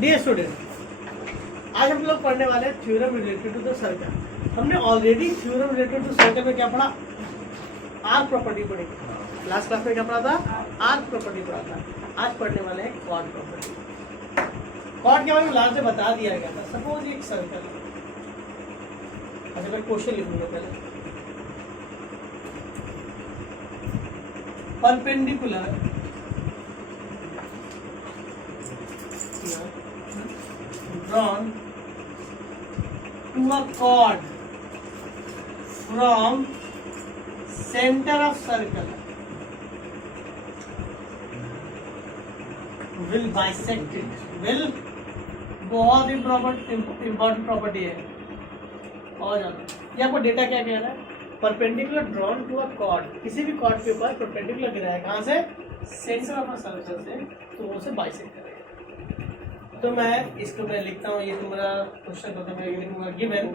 Dear student, आज हम लोग पढ़ने वाले हैं theorem related to the circle. हमने already theorem related to circle में क्या पढ़ा? आर्क प्रॉपर्टी पढ़ी। लास्ट क्लास में क्या पढ़ा था? आर्क प्रॉपर्टी पढ़ा था। आज पढ़ने वाले हैं क्वाड प्रॉपर्टी। क्वाड के बारे में लास्ट में बता दिया गया था। सपोज एक सर्कल है। अच्छा, मैं क्वेश्चन लिखूंगा पहले। Perpendicular drawn to a chord from center of circle will bisect it. will बहुत ही इम्पोर्टेंट प्रॉपर्टी है। और ये आपको डेटा क्या कह रहा है? Perpendicular drawn to a chord, किसी भी कॉर्ड के ऊपर परपेंडिकुलर गिरा है। कहाँ से? सेंटर ऑफ अ सर्कल से, तो वो उसे बाइसेक्ट करेगा। तो मैं इसको मैं लिखता हूँ, ये तुम्हारा क्वेश्चन होता है, मैं लिखूंगा गिवन।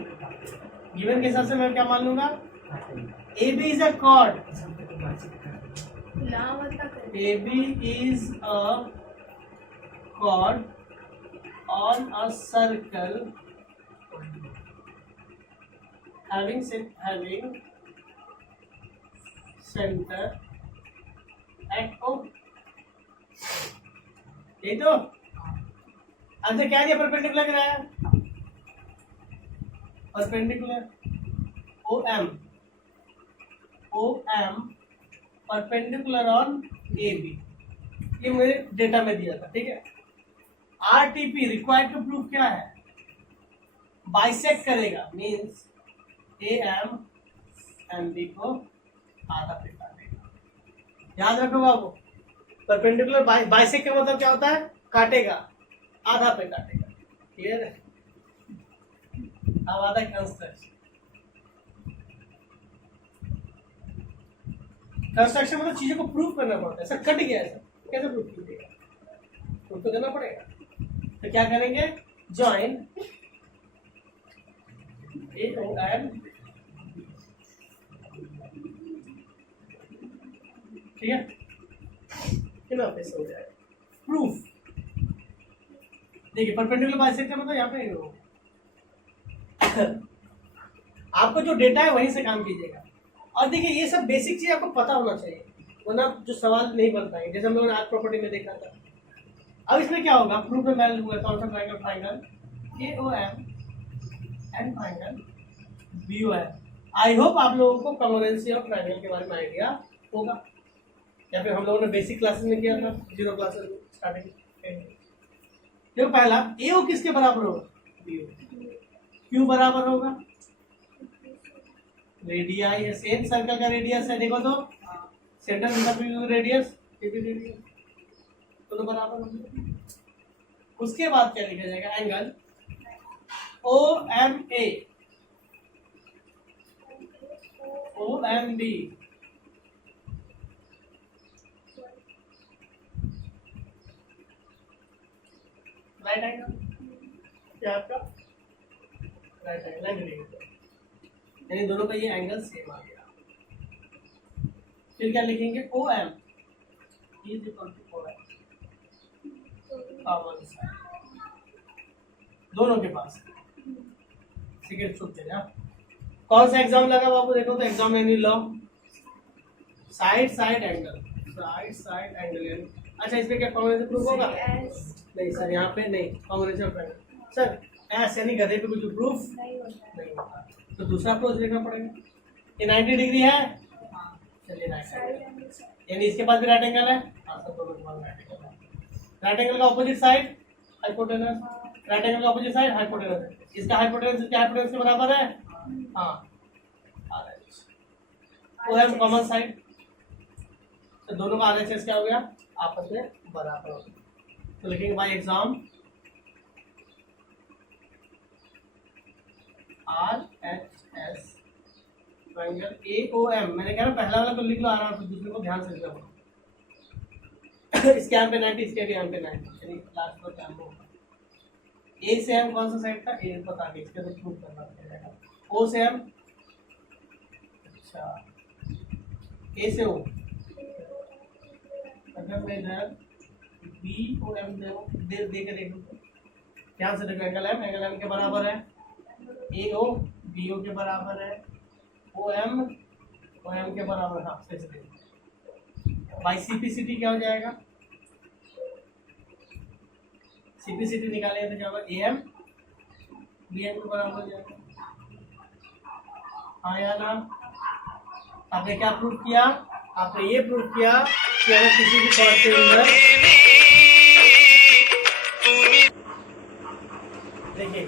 गिवन के हिसाब से मैं क्या मान लूंगा? A B is a chord. A B is a chord on a circle having center at O। ये तो आंसर क्या दिया? परपेंडिकुलर लग रहा है, perpendicular O M perpendicular on A B. ये मेरे डेटा में दिया था, ठीक है। आरटीपी रिक्वायर्ड टू प्रूव क्या है? बाइसेक्ट करेगा, means A M M B को आधा पे काटेगा। याद रखो बाबू, परपेंडिकुलर बाइसेक्ट का मतलब क्या होता है? काटेगा, आधा पे काटेगा। क्लियर है? अब आता है कंस्ट्रक्शन। कंस्ट्रक्शन मतलब चीजों को प्रूव करना पड़ता है। ऐसा कट गया, ऐसा कैसे प्रूव कीजिएगा? प्रूव तो करना पड़ेगा। तो क्या करेंगे? जॉइन ए ओ एन, ठीक है, कितना पैसे हो जाएगा? प्रूफ। देखिए परपेंडिकुलर बाइसेक्ट का मतलब यहाँ पे हो। आपको जो डेटा है वहीं से काम कीजिएगा। और देखिए ये सब बेसिक चीज आपको पता होना चाहिए, वरना जो सवाल नहीं बन पाएंगे। जैसे हम लोगों ने आर्क प्रॉपर्टी में देखा था। अब इसमें क्या होगा? प्रूफ में मैं लूंगा कौन सा? Triangle, triangle A O M and triangle B O M. I hope आप लोगों को कॉन्ग्रुएंसी ऑफ ट्रायंगल के बारे में आइडिया होगा, या फिर हम लोगों ने बेसिक क्लासेस में किया था, 0 क्लासेस स्टार्टिंग। देखो पहला ए ओ किसके बराबर होगा? B O. क्यू बराबर होगा रेडियाई है, सेम सर्कल का रेडियस है। देखो तो सेंटर रेडियस तो बराबर होगा। उसके बाद क्या लिखा जाएगा? Angle O M A O M B right angle. क्या आपका राइट एंगल, यानी दोनों का ये एंगल सेम आ गया। फिर क्या लिखेंगे? O M is equal to O M common side दोनों के पास। सेकेंड छूट ना। कौन सा एग्जाम लगा बाबू? देखो तो एग्जाम में नहीं लो, side side angle, side side angle. अच्छा, इसमें क्या कॉम्बिनेशन प्रूफ होगा? नहीं सर, यहाँ पे नहीं कॉम्बिनेशन ऑफ एंगल। सर ऐसे यानी गधे पे कुछ प्रूफ नहीं होता, तो दूसरा अप्रोच देखना पड़ेगा। ये 90 डिग्री है, चलिए राइट एंगल, यानी इसके पास भी राइट एंगल है। हाँ सर, दोनों के पास राइट एंगल है। राइट एंगल का opposite side hypotenuse, right angle का ऑपोजिट साइड हाइपोटेनस। इसका हाइपोटेनस इसके हाइपोटेनस के बराबर है। हाँ, ओ एम कॉमन साइड, तो दोनों का आरएचएस क्या हो गया? आपस में बराबर हो गया। तो लिखेंगे by exam R H S triangle A O M. मैंने कहा पहला वाला तो लिख लो आराम से, दूसरे को ध्यान से लिखना पड़ेगा। इसके यहाँ पे 90, इसके भी यहाँ पे 90, यानी लास्ट पर क्या होगा? ए से एम कौन सा साइड था? ए बता के इसके तो प्रूफ करना पड़ेगा। ओ से एम, अच्छा ए से ओ, अगर मैं इधर बी ओ एम दे के देखूँ तो ध्यान से देखो, एंगल एम के बराबर है, ए ओ बी ओ के बराबर है, ओ एम के बराबर, हाँ सही से देखो। बाई सीपीसीटी क्या हो जाएगा, सीपीसीटी निकालेंगे तो क्या होगा, ए एम बी एम के बराबर हो जाएगा। हाँ या ना? आपने क्या प्रूव किया, आपने ये प्रूव किया कि अगर किसी भी कॉर्ड के अंदर, देखिए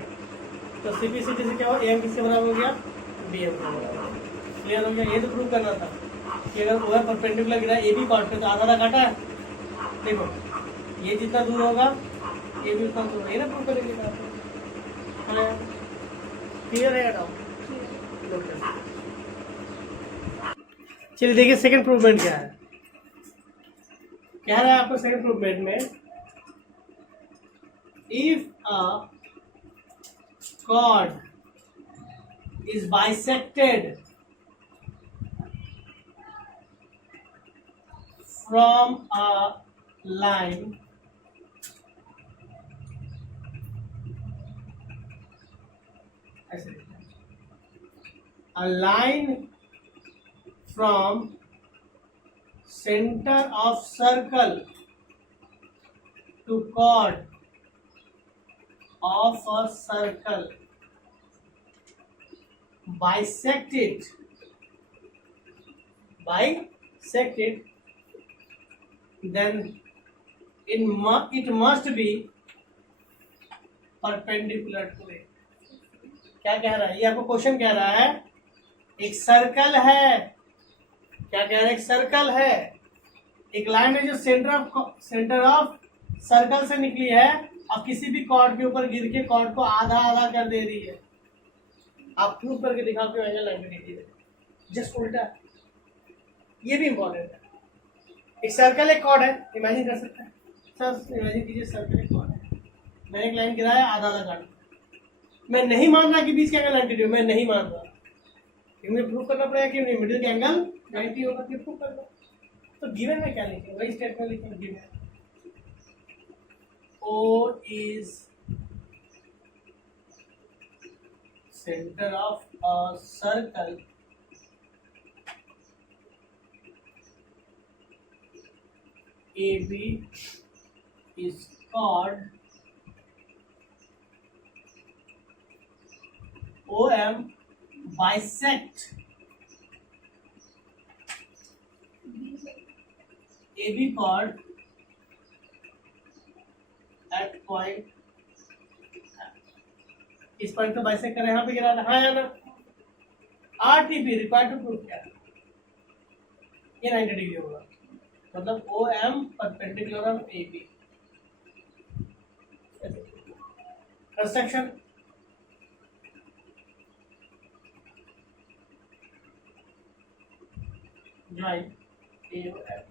तो सीपीसीटी से क्या हुआ, एम किसके बराबर हो गया, बी एम के बराबर। क्लियर हो गया? ये तो प्रूव करना था कि अगर वो परपेंडिकुलर गिरा ए बी कॉर्ड पे तो आधा काटा है, देखो ये जितना दूर होगा ये भी उतना दूर, ये ना प्रूव करेंगे। क्लियर है डाउट? चलिए देखिए सेकंड प्रूवमेंट क्या है। कह रहा है आपको सेकंड प्रूवमेंट में, if a chord is bisected from a line from center of circle to chord of a circle, bisect it, then it must be perpendicular to it. क्या कह रहा है ये आपको क्वेश्चन, कह रहा है एक सर्कल है, क्या कह रहा है, एक सर्कल है, एक लाइन है जो सेंटर ऑफ सर्कल से निकली है और किसी भी कॉर्ड के ऊपर गिर के कॉर्ड को आधा आधा कर दे रही है। आप प्रूव करके दिखाओ कि एंगल 90 डिग्री है, जस्ट उल्टा। ये भी इंपॉर्टेंट है। एक सर्कल एक कॉर्ड है, इमेजिन कर सकते हैं सर, इमेजिन कीजिए सर्कल एक कॉर्ड है, मैंने एक लाइन गिराया, आधा आधा काट, मैं नहीं मान रहा कि बीच के एंगल 90 डिग्री, मैं नहीं मान रहा, मुझे प्रूव करना पड़ेगा कि मिडिल का एंगल 90 होगा, फिर प्रूव करना। तो गिवन में क्या लिखें, वही स्टेटमेंट लिखें, given O is center of a circle AB is chord OM bisect AB chord at point, इस पॉइंट को बाइसेक्ट करें, यहाँ पे गिरा, हाँ या ना? आरटीपी रिक्वायर्ड टू प्रूव क्या है, ये 90 डिग्री होगा, मतलब O M perpendicular of A B. Construction join A O M,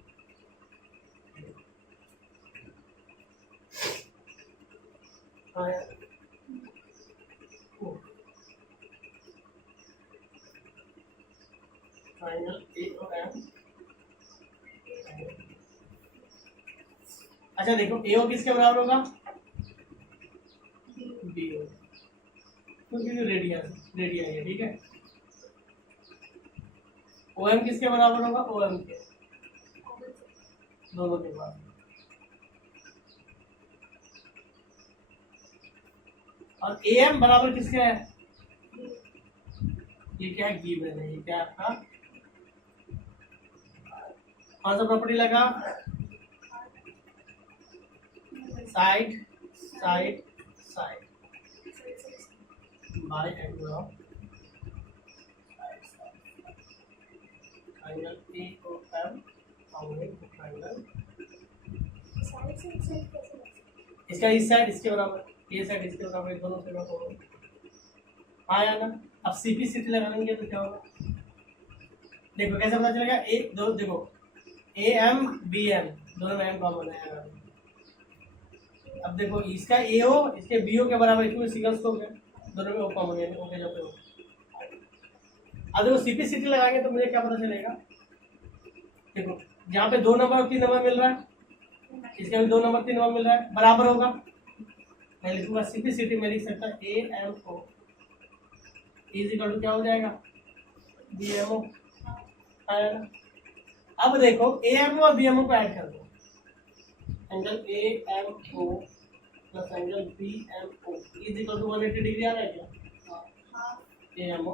triangle A और एम। अच्छा देखो ए ओ किसके बराबर होगा, बी ओ, क्योंकि रेडियस है, ठीक है। ओ एम किसके बराबर होगा, ओ एम के, दोनों के बराबर। और ए एम बराबर किसके है, ये क्या है, गिवन है, ये क्या आपका कौन सा प्रॉपर्टी लगा, side side side by angle of triangle A O M triangle, इसका इस साइड इसके बराबर, ये साइड इसके बराबर, दोनों से बराबर, हाँ या ना? अब सीपीसीटी लगाएंगे तो क्या होगा, देखो कैसे पता चलेगा, एक दो देखो ए एम बी एम दोनों में एम कॉमन है। अब देखो इसका ए ओ इसके बी ओ के बराबर, इसमें सिंगल स्कोप है, दोनों में ओ कॉमन है, ओके जब हो। अब देखो सीपीसीटी लगाएंगे तो मुझे क्या पता चलेगा, देखो जहाँ पे 2 नंबर और 3 नंबर मिल रहा है, इसका भी 2 नंबर 3 नंबर मिल रहा है, बराबर होगा, मैं लिखूंगा सिंपलिसिटी में लिख सकता A M O is equal to क्या हो जाएगा बी एम ओ आया ना। अब देखो ए एम ओ और बी एम ओ को ऐड कर दो, angle A M O plus angle B M O is equal to 180 degree आ रहा है क्या? ए एम ओ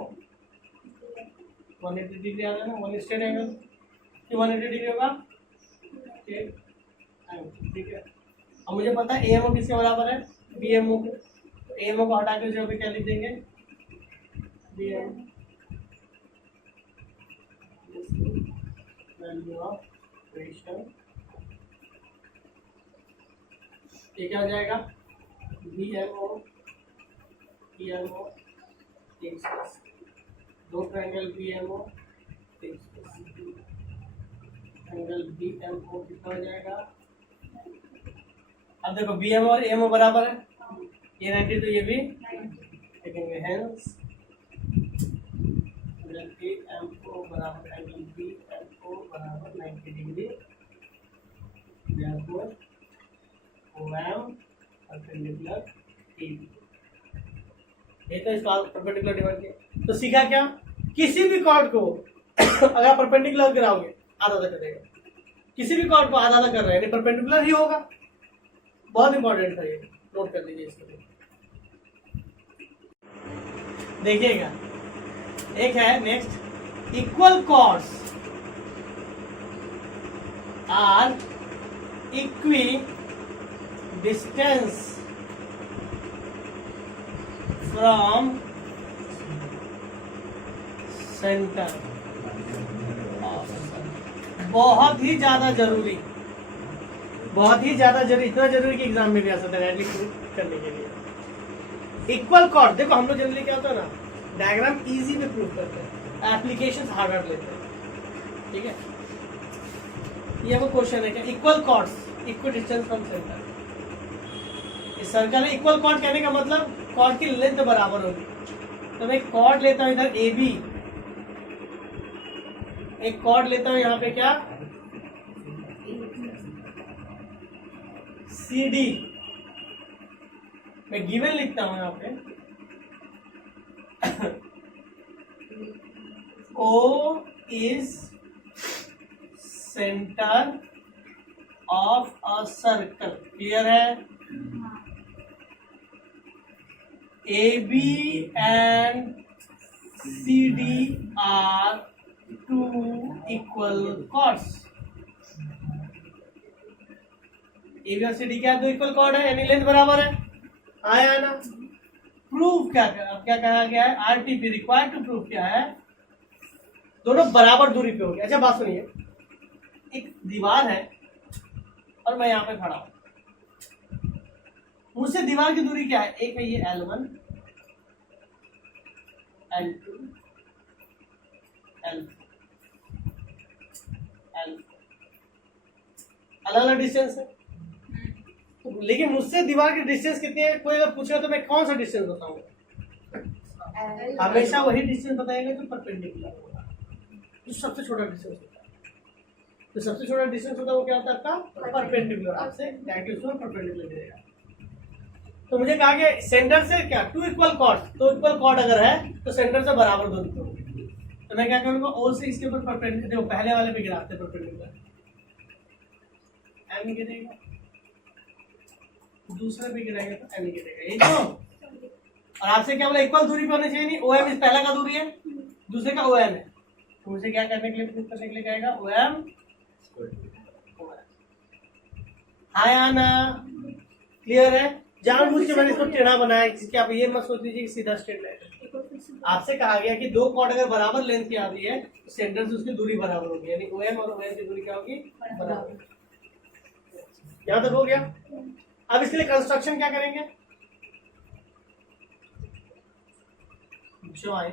180 डिग्री आ रहा है ना, वन स्ट्रेट एंगल कि 180 डिग्री होगा, ठीक है। अब मुझे पता है ए एम ओ किसके बराबर है बी एम ओ के, तो ए एम ओ को हटा के जो भी क्या लिख देंगे B M value of ratio, ये क्या हो जाएगा B M O B M O दो triangle B M O angle B M O कितना हो जाएगा। अब देखो बी एम और एम ओ बराबर है, ये 90 तो ये भी लिखेंगे, hence angle B M O बराबर एंगल बी एम ओ बराबर 90 degree, therefore OM perpendicular A. ये तो इसका परपेंडिकुलर डिवाइड किया, तो सीखा क्या, किसी भी कॉर्ड को अगर परपेंडिकुलर गिराओगे आधा आधा करेगा, किसी भी कॉर्ड को आधा आधा कर रहे हैं परपेंडिकुलर ही होगा। बहुत इंपॉर्टेंट है ये, नोट कर लीजिए इसको। देखिएगा एक है next, equal chords are equidistance from centre. बहुत ही ज्यादा जरूरी, बहुत ही ज्यादा जरूरी, इतना जरूरी कि एग्जाम में भी आ सकता है करने के लिए। इक्वल कॉर्ड देखो हम लोग जनरली क्या होता है ना, डायग्राम इजी में प्रूव करते हैं, एप्लीकेशन हार्डर लेते हैं, ठीक है। ये वो क्वेश्चन है क्या, equal chords equal distance from centre, इस सर्कल है। इक्वल कॉर्ड कहने का मतलब कॉर्ड की लेंथ बराबर होगी। तो मैं एक कॉर्ड लेता हूं इधर ए बी, एक कॉर्ड लेता हूं यहाँ पे क्या सी डी, मैं गिवन लिखता हूं यहाँ पे O is centre of a circle, clear है। A B and C D are two equal chords. A B और सी डी क्या है, दो इक्वल कॉर्ड है, यानी लेंथ बराबर है, आया ना। प्रूफ क्या क्या कहा गया है, आरटीपी रिक्वायर्ड टू प्रूफ क्या है, दोनों बराबर दूरी पे होंगे। अच्छा बात सुनिए, एक दीवार है और मैं यहाँ पे खड़ा हूं, मुझसे दीवार की दूरी क्या है, एक है ये L1 L2 L4 अलग अलग डिस्टेंस है, लेकिन मुझसे दीवार की डिस्टेंस कितनी है, कोई अगर पूछेगा तो मैं कौन सा डिस्टेंस बताऊंगा, हमेशा वही डिस्टेंस बताएगा जो परपेंडिकुलर होगा, जो सबसे छोटा डिस्टेंस होता है। तो सबसे छोटा डिस्टेंस होता है वो क्या होता है आपका परपेंडिकुलर, आपसे डायरेक्टली उसमें परपेंडिकुलर गिरेगा। तो मुझे कहा कि सेंटर से क्या टू इक्वल कॉर्ड, तो इक्वल कॉर्ड अगर है तो सेंटर से बराबर दूरी पे होगी। तो मैं क्या करूंगा, ओ से इसके ऊपर परपेंडिकुलर, देखो पहले वाले पे गिराते परपेंडिकुलर, एम गिरेगा, दूसरे पे गिराएंगे तो एम गिरेगा, यही तो। और आपसे क्या बोला, इक्वल दूरी पे होनी चाहिए, नहीं ओ एम इस पहला का दूरी है, दूसरे का ओ एम है, तो मुझे क्या करने के लिए प्रूफ करने के लिए कहेगा ओ एम। हाँ या ना, क्लियर है। जानबूझ के मैंने इसको टेढ़ा बनाया, जिसके आप ये मत सोच लीजिए कि सीधा स्ट्रेट लाइन है। आपसे कहा गया कि दो कॉर्ड अगर बराबर लेंथ की आती है तो सेंटर से उसकी दूरी बराबर होगी, यानी ओ एम और ओ एम की दूरी क्या होगी, बराबर। यहां तक हो गया। अब इसके लिए कंस्ट्रक्शन क्या करेंगे, जॉइन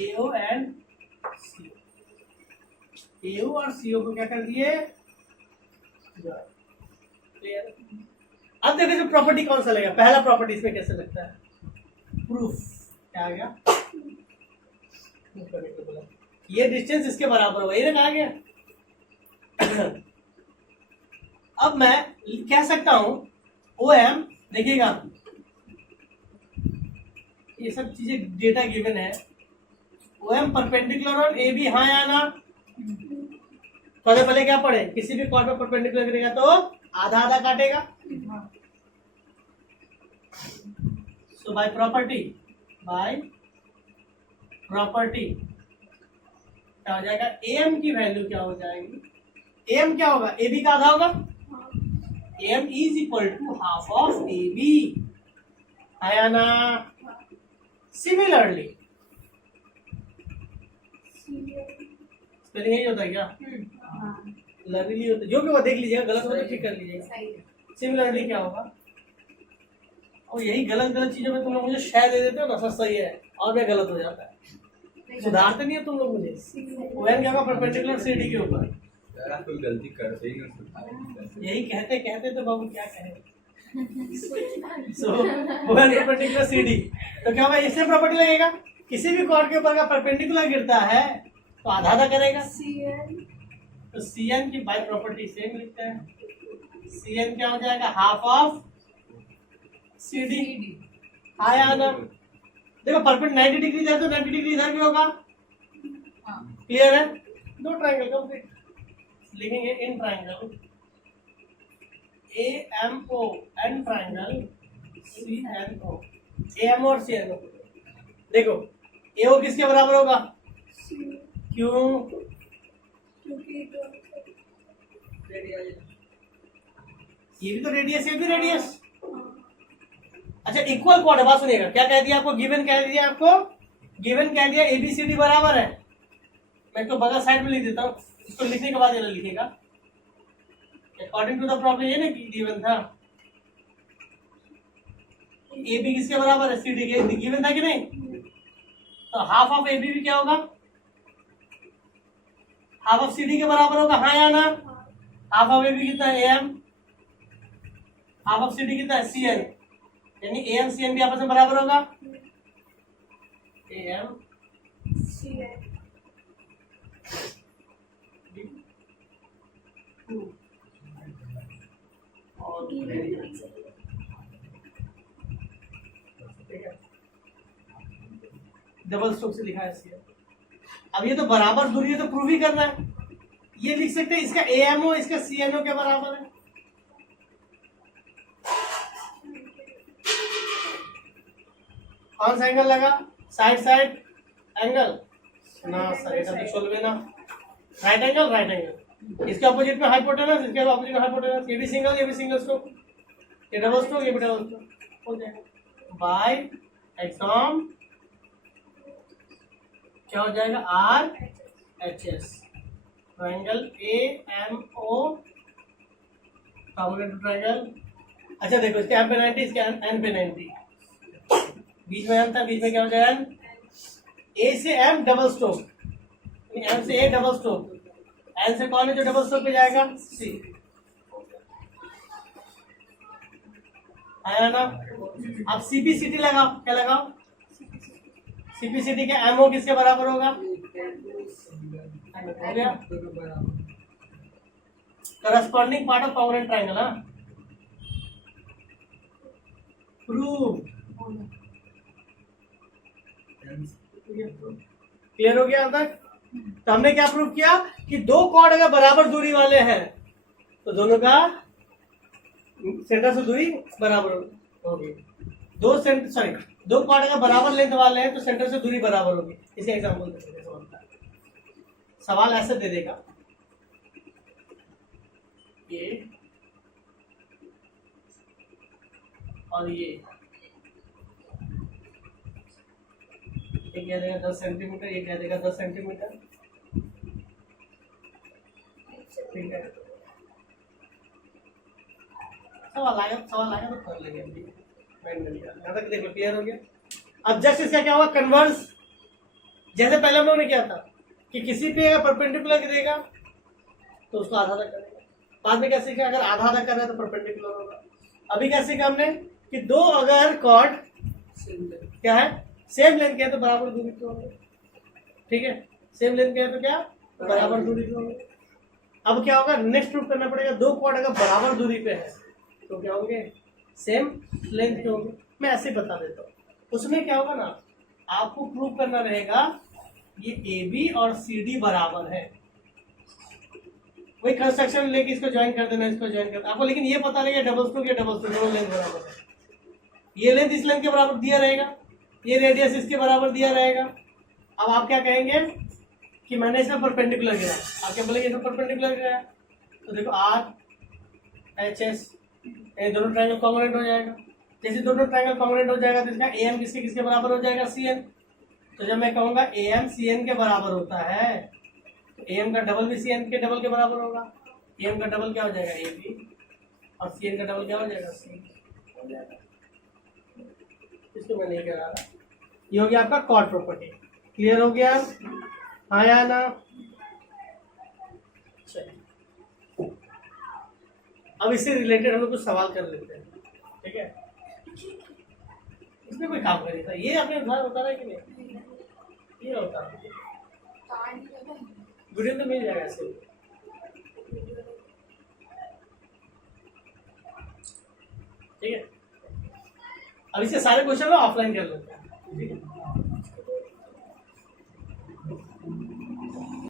एओ एंड सीओ, एओ और सीओ को क्या कर दिए, क्लियर। अब देखो जो प्रॉपर्टी कौन सा लगेगा, पहला प्रॉपर्टी इसमें कैसे लगता है, प्रूफ क्या आ गया, ये डिस्टेंस इसके बराबर होगा, ये कहा गया। अब मैं कह सकता हूं ओ एम देखिएगा ये सब चीजें डेटा गिवन है। OM परपेंडिकुलर और AB, हाँ या ना? पहले क्या पढ़े, किसी भी कॉर्ड पे परपेंडिकुलर करेगा तो आधा आधा काटेगा। सो बाय प्रॉपर्टी क्या हो जाएगा, AM की वैल्यू क्या हो जाएगी, AM क्या होगा, AB का आधा होगा। AM is equal to half of AB, है या ना? सिमिलरली स्पेलिंग यही होता है क्या? लर्नली होता है, जो भी वो देख लीजिएगा, गलत हो तो ठीक कर लीजिएगा। सिमिलरली क्या होगा, और यही गलत चीजों में तुम लोग मुझे शह दे देते हो ना, सब सही है और मैं गलत हो जाता है। सुधारते नहीं है तुम लोग मुझे। OM क्या होगा, परपेंडिकुलर CD के ऊपर। कोई गलती करते ही नहीं, यही कहते तो बाबू क्या कहें। OM परपेंडिकुलर CD, तो क्या होगा, इससे प्रॉपर्टी लगेगा, किसी भी कॉर्ड के ऊपर का परपेंडिकुलर गिरता है तो आधा आधा करेगा। तो CN की बाय प्रॉपर्टी सेम लिखते हैं, CN क्या हो जाएगा, हाफ ऑफ CD, आया ना? देखो परपेंड 90 डिग्री इधर तो 90 डिग्री इधर भी होगा। क्लियर है? दो ट्रायंगल कंप्लीट लिखेंगे, in triangle AMO, and triangle CNO, AM और CNO। देखो AO किसके बराबर होगा, क्यों? ये भी तो रेडियस, ये भी रेडियस। अच्छा इक्वल कॉर्ड है, बात सुनिएगा, क्या कह दिया आपको, गिवन कह दिया आपको, गिवन कह दिया ABCD बराबर है। मैं तो बगल साइड में लिख देता हूँ, इसको लिखने के बाद ये लिखेगा अकॉर्डिंग टू द प्रॉब्लम, ये ना कि गिवन था AB किसके बराबर है, CD के, गिवन था कि नहीं? तो हाफ ऑफ AB भी क्या होगा, हाफ ऑफ CD के बराबर होगा, हाँ या ना? हाफ ऑफ AB कितना है, AM, हाफ ऑफ CD कितना है, CN, यानी AM CN भी आपस में बराबर होगा, AM CN। डबल स्ट्रोक से लिखा है CN। अब ये तो बराबर दूरी है तो प्रूव ही करना है, ये लिख सकते हैं, इसका AMO इसका CNO के बराबर है। कौन सा एंगल लगा, साइड एंगल ना, सर এটা तो চলবে না, राइट एंगल, इसके ऑपोजिट में हाइपोटेनस, इसके ऑपोजिट में हाइपोटेनस, ये भी सिंगल स्ट्रोक, ये डबल स्ट्रोक, ये भी डबल स्ट्रोक हो जाएगा। बाय एग्जाम क्या हो जाएगा, RHS ट्रायंगल AMO कॉम्बिनेटेड ट्रायंगल। अच्छा देखो, इसके M पे 90, इसके N पे 90, बीच में M था, बीच में क्या हो जाएगा, A से M डबल स्ट्रोक, M से A डबल स्ट्रोक, N से कौन है जो डबल स्ट्रोक पे जाएगा, C, आया ना? अब CPCT लगाओ, क्या लगाओ, CPCT के MO किसके बराबर होगा, corresponding part of congruent triangle, हाँ प्रूव। क्लियर हो गया अब तक? तो हमने क्या प्रूव किया कि दो कॉर्ड अगर बराबर दूरी वाले हैं तो दोनों का सेंटर से दूरी बराबर होगी। दो कॉर्ड अगर बराबर लेंथ वाले हैं तो सेंटर से दूरी बराबर होगी। इसे एग्जांपल देते हैं, सवाल ऐसे दे देगा, ये और ये कह देगा 10 सेंटीमीटर, ये कह देगा 10 सेंटीमीटर, ठीक है। सवाल आएगा तो कर लेंगे अभी, यहाँ तक देखो क्लियर हो गया। अब जस्ट इसका क्या होगा, कन्वर्स, जैसे पहले हम लोगों ने किया था कि किसी पे अगर परपेंडिकुलर गिरेगा तो उसको आधा आधा करेगा, बाद में क्या सीखा, अगर आधा आधा कर रहा है तो परपेंडिकुलर होगा। अभी क्या सीखा हमने कि दो अगर कॉर्ड क्या है, सेम लेंथ के है तो बराबर दूरी पे होंगे, ठीक है, सेम लेंथ के है तो क्या बराबर दूरी पे होंगे। अब क्या होगा, नेक्स्ट प्रूफ करना पड़ेगा, दो कॉर्ड अगर बराबर दूरी पे है तो क्या होंगे, सेम लेंथ के होंगे। मैं ऐसे बता देता हूँ। उसमें क्या होगा ना, आपको प्रूव करना रहेगा ये ए बी और सी डी बराबर है। वही कंस्ट्रक्शन लेके इसको ज्वाइन कर देना, इसको ज्वाइन कर देना आपको, लेकिन ये पता रहेगा डबल स्क्रू के डबल स्क्रू दोनों लेंथ बराबर है। ये लेंथ इस लेंथ के बराबर दिया रहेगा, ये रेडियस इसके बराबर दिया रहेगा। अब आप क्या कहेंगे कि मैंने इसमें परपेंडिकुलर गिरा, आप क्या बोलेंगे इसमें परपेंडिकुलर गिरा। तो देखो आर एच एस ये दोनों ट्रायंगल कॉन्ग्रुएंट हो जाएगा। जैसे दोनों ट्रायंगल कॉन्ग्रुएंट हो जाएगा तो इसका ए एम किसके किसके बराबर हो जाएगा, सी एन। तो जब मैं कहूँगा ए एम सी एन के बराबर होता है तो ए एम का डबल भी सी एन के डबल के बराबर होगा। ए एम का डबल क्या हो जाएगा, ए बी, और सी एन का डबल क्या हो जाएगा, सी हो जाएगा। इसको मैं नहीं करा रहा। ये हो गया आपका कॉर्ड प्रॉपर्टी। क्लियर हो गया, हाँ या ना। चलिए अब इससे रिलेटेड हम लोग कुछ सवाल कर लेते हैं, ठीक है। इसमें कोई काम करिए था, ये आपने घर होता है कि नहीं, ये होता है वीडियो तो मिल जाएगा ऐसे। ठीक है, अब इससे सारे क्वेश्चन ऑफलाइन कर लेते हैं, ठीक है।